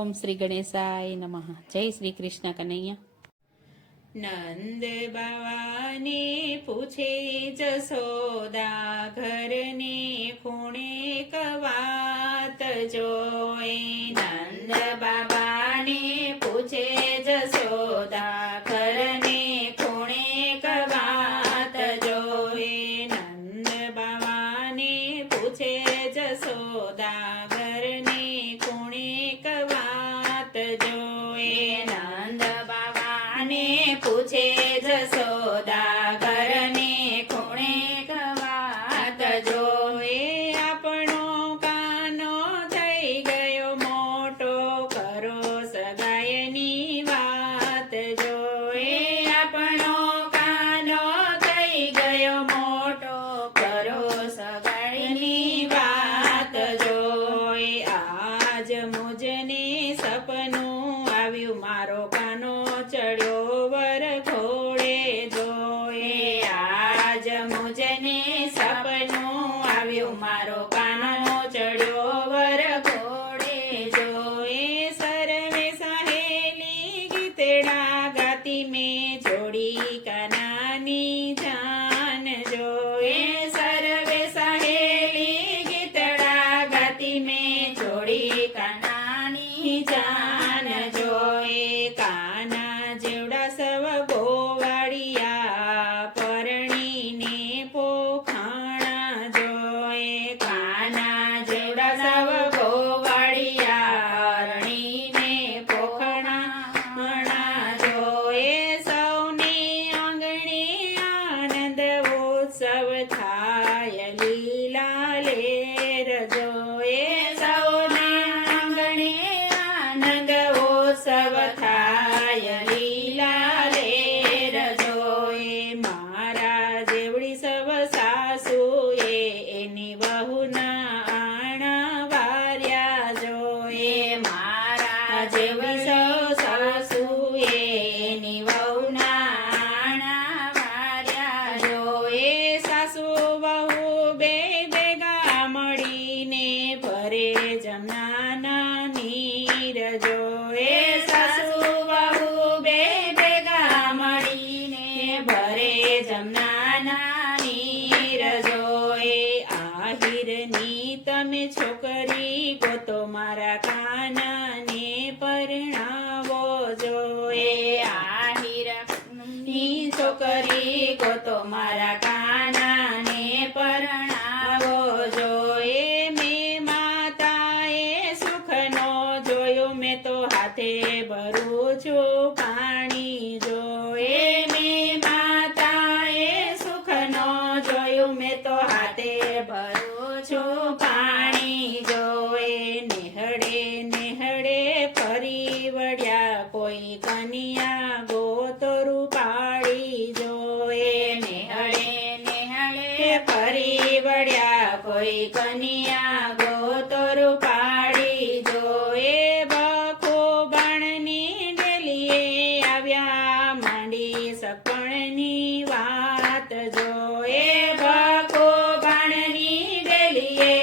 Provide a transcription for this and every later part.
ઓમ શ્રી ગણેશાય નમઃ. જય શ્રી કૃષ્ણ કનૈયા. નંદ બાવાને પૂછે જશોદા, ઘરને ખૂણે કવાત જોએ. નંદ બાબાને પૂછે જશોદા, ઘરને ખૂણે કવાત જોએ. નંદ બાવાને પૂછે જશોદા, ઘરને ખૂણે કવાત જોએ. નંદ બાવાને પૂછે જશોદા, ઘરને ખૂણે કવાત જોએ. આપણો કાનો થઈ ગયો મોટો, કરો સગાઈની વાત જોએ. આપણો કાનો થઈ ગયો મોટો, કરો સગાઈની વાત જોએ. આજ મુજને સપનું આવ્યું, મારો કાનો ચડ્યો વર ઘોડે જોએ. આજ મુજને સપનું આવ્યું, મારો કાનો ચડ્યો વર ઘોડે જોએ. સર્વે સહેલી ગીતડા ગાતી, મેં જોડી કાનાની જાન જોએ. સર્વે સહેલી ગીતડા ગાતી, મેં જોડી કાનાની જાન જોએ. કાના જેવડા સવ ગોવાળિયા, પરણીને પોખાણા જોએ. કાના જેવડા સવ ગોવાળિયા, રણીને પોખાણા જોએ. સૌને આંગણે આનંદ ઉત્સવ થાય, લીલા લેર જોએ. સૌને આંગણે આનંદ ઉત્સવ થાય, લીલા લેર જોએ. મારા જેવડી સવ સાસુએ, એની વહુના આણા વાર્યા જોએ. મારા જેવડી સવ સાસુએ, એની વહુના આણા વાર્યા જોએ. સાસુ વહુ બે ભેગા મળીને ભરે જમનાના નીર જોએ. સાસુ વહુ બે ભેગા મળીને ભરે જમનાના નીર જોએ. આહિરની તમે છોકરી ગોતો, મારા કાનાને પરણાવો જોએ. આહિરની છોકરી ગોતો, મારા કાનાને પરણાવો જોએ. મેં માતાએ સુખનો જોયો, મેં તો હાથે ભરું છું પાણી જોએ. મેં માતાએ સુખનો જોયું, મેં તો હાથે ભરું છું પાણી જોએ. નેહડે નેહડે ફરી વળ્યા, કોઈ કનિયા ગોતરું પાડી જોએ. નેહડે નેહડે ફરી વળ્યા, કોઈ કનિયા ગોતરું પાડી જોએ. બખો બાણની ડેલીએ આવ્યા, માંડી સપણની વાત જોએ. બખો બાણની ડેલીએ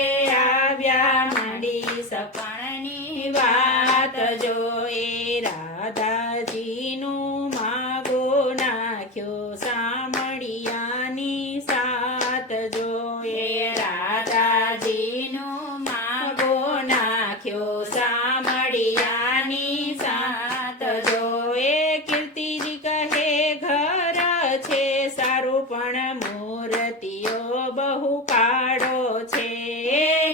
આવ્યા, માંડી સપણની વાત જોએ. રાધાજીનું માગો નાખ્યો, સામળિયાની સાત જોએ. રાધાજીનું માગો નાખ્યો, સામળિયાની સાત જોએ. કીર્તિજી કહે ઘર છે સારું, પણ મૂર્તિઓ બહુ કાળો છે.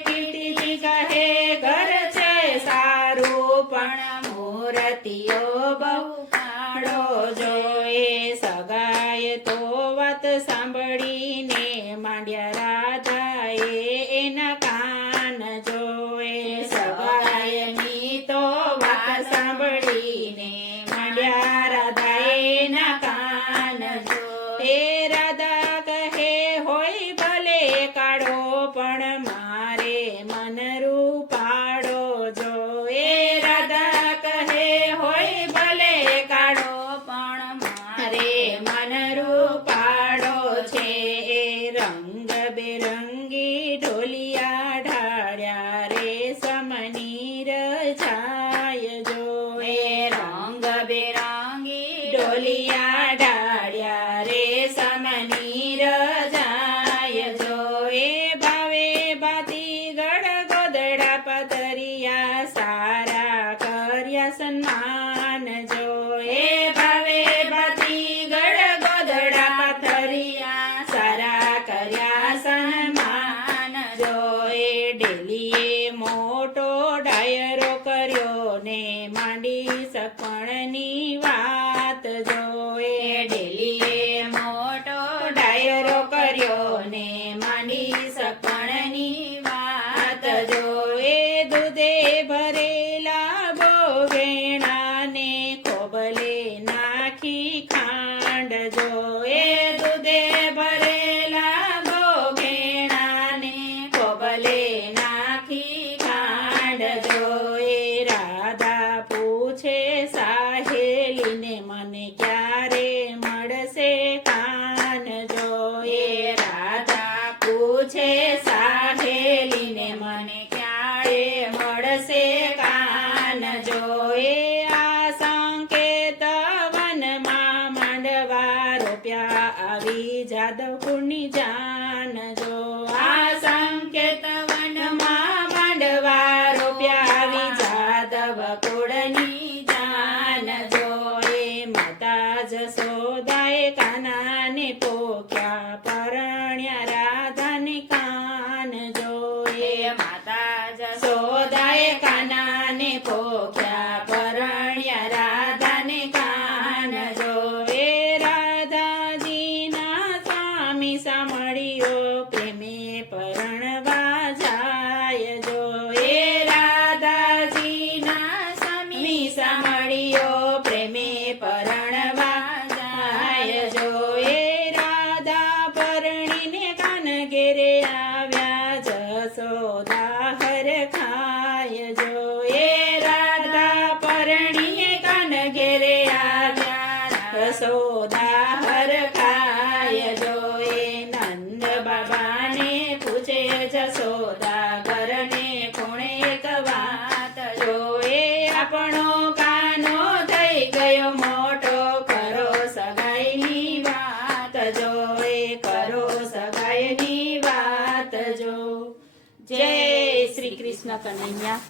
કીર્તિજી કહે ઘર છે સારું, પણ મૂર્તિઓ બહુ કાળો જોએ. સગાય તો વાત સાંભળીને માંડ્યા રાધાએ એના કાન જોએ. સગાયની તો વાત સાંભળીને માંડ્યા રાધાએ એના કાન જોએ. રાધા કહે હોય ભલે કાળો, પણ મારે મન રૂપાળો જોએ. રાધા કહે હોય ભલે કાળો, પણ મારે મન રૂપાળો છે. રંગ બેરંગી ઢોલિયા ઢાળ્યા, રે સમની રજાય પોક્યા આવી જાદવ કુળની જાન જો આ સંકેત વનમાં માંડવા રોપ્યા આવી જાદવ કુળની જાન જો એ માતા જસોદાએ કાનાને પોક્યા પરણ્યા રાધાને કાન જો એ માતા જસોદાએ કાનાને પોક્યા પરણ્યા રાધાને કાન જો એ રાધાજીના સ્વામી સાંભળ્યો પ્રેમે પરણવા જાય જો એ રાધાજીના સ્વામી સાંભળ્યો પ્રેમે પરણવા જાય જો એ રાધા પરણીને કાન ઘેરે આવ્યા જસોદા હર ખાય જો એ રાધા પરણીને કાન ઘેરે આવ્યા જસોદા હર ખાય જો એ નંદ બાબાને પૂછે જસોદા ઘરને ખૂણે એક વાત જો એ આપણો કાનો થઈ ગયો મોટો કરો સગાઈની વાત જો એ કરો સગાઈની વાત જો જય શ્રી કૃષ્ણ કનૈયા.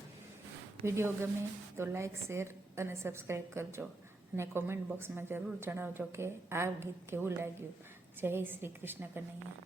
વિડીયો ગમે તો લાઈક, શેર અને સબસ્ક્રાઈબ કરજો અને કોમેન્ટ બોક્સમાં જરૂર જણાવજો કે આ ગીત કેવું લાગ્યું. જય શ્રી કૃષ્ણ કનૈયા.